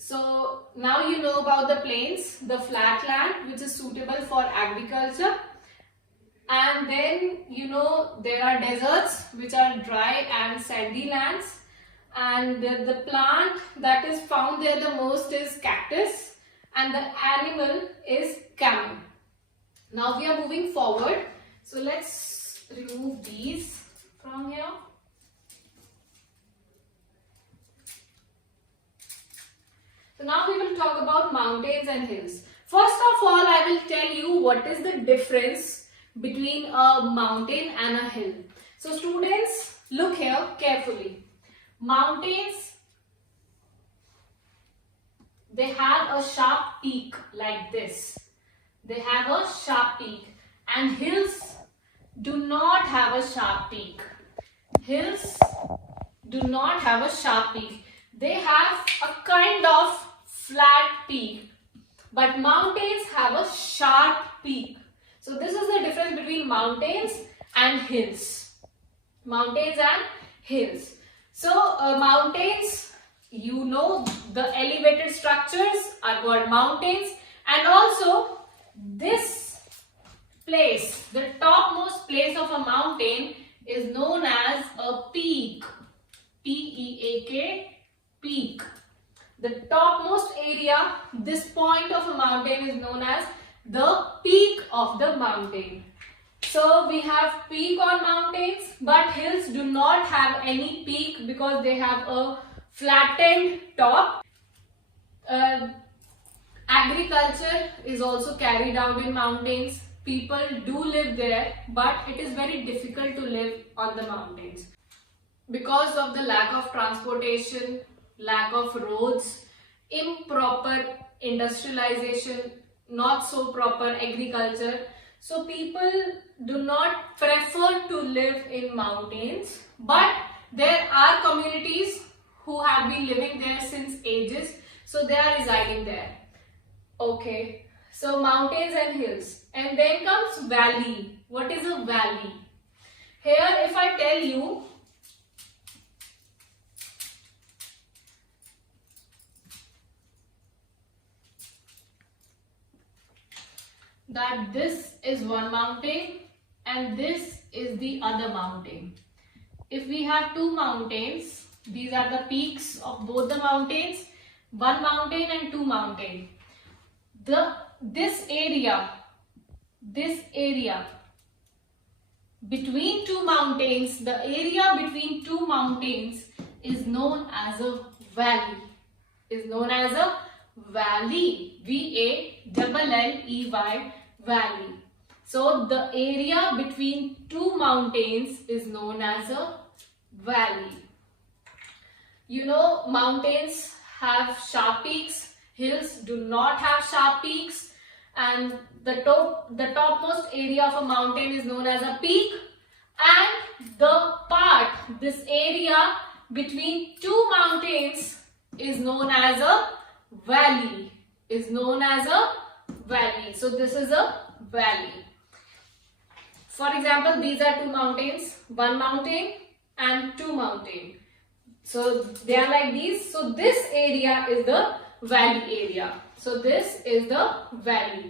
So now you know about the plains, the flat land which is suitable for agriculture, and then you know there are deserts which are dry and sandy lands, and the plant that is found there the most is cactus, and the animal is camel. Now we are moving forward, so let's remove these from here. So now we will talk about mountains and hills. First of all, I will tell you what is the difference between a mountain and a hill. So students, look here carefully. Mountains, they have a sharp peak like this. They have a sharp peak, and hills do not have a sharp peak. Hills do not have a sharp peak. They have a kind of flat peak, but mountains have a sharp peak. So this is the difference between mountains and hills. Mountains and hills. So mountains, you know, the elevated structures are called mountains, and also this place, the topmost place of a mountain is known as a peak. P-E-A-K, peak. The topmost area, this point of a mountain is known as the peak of the mountain. So we have peak on mountains, but hills do not have any peak because they have a flattened top. Agriculture is also carried out in mountains. People do live there, but it is very difficult to live on the mountains because of the lack of transportation, lack of roads, improper industrialization, not so proper agriculture. So people do not prefer to live in mountains, but there are communities who have been living there since ages, so they are residing there. Okay, so mountains and hills, and then comes valley. What is a valley? Here, if I tell you that this is one mountain and this is the other mountain. If we have two mountains, these are the peaks of both the mountains, one mountain and two mountains. This area between two mountains, the area between two mountains is known as a valley. Is known as a valley. V-A-L-L-E-Y, valley. So the area between two mountains is known as a valley. You know, mountains have sharp peaks. Hills do not have sharp peaks, and the topmost area of a mountain is known as a peak, and this area between two mountains is known as a valley. So this is a valley. For example, these are two mountains, one mountain and two mountains. So they are like these. So this area is the valley area. So this is the valley.